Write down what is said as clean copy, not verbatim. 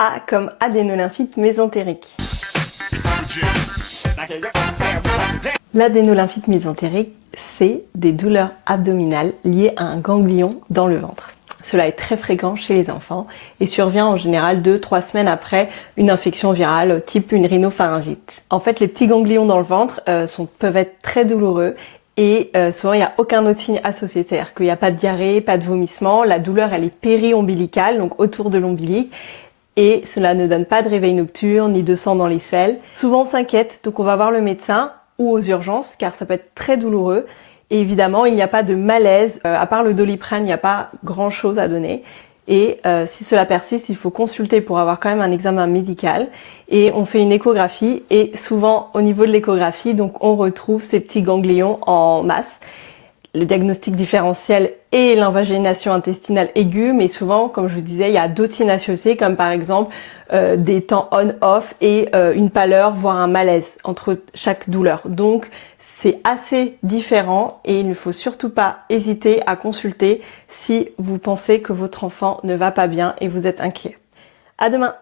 A comme adénolymphyte mésentérique. L'adénolymphyte mésentérique, c'est des douleurs abdominales liées à un ganglion dans le ventre. Cela est très fréquent chez les enfants et survient en général 2-3 semaines après une infection virale type une rhinopharyngite. En fait, les petits ganglions dans le ventre peuvent être très douloureux et souvent il n'y a aucun autre signe associé, c'est-à-dire qu'il n'y a pas de diarrhée, pas de vomissement, la douleur elle est péri-ombilicale, donc autour de l'ombilic, et cela ne donne pas de réveil nocturne ni de sang dans les selles. Souvent on s'inquiète, donc on va voir le médecin ou aux urgences car ça peut être très douloureux. Et évidemment, il n'y a pas de malaise, à part le Doliprane, il n'y a pas grand chose à donner. Et si cela persiste, il faut consulter pour avoir quand même un examen médical. Et on fait une échographie et souvent au niveau de l'échographie, donc on retrouve ces petits ganglions en masse. Le diagnostic différentiel est l'invagination intestinale aiguë, mais souvent, comme je vous disais, il y a d'autres signes associés, comme par exemple des temps on-off et une pâleur, voire un malaise entre chaque douleur. Donc, c'est assez différent et il ne faut surtout pas hésiter à consulter si vous pensez que votre enfant ne va pas bien et vous êtes inquiet. À demain!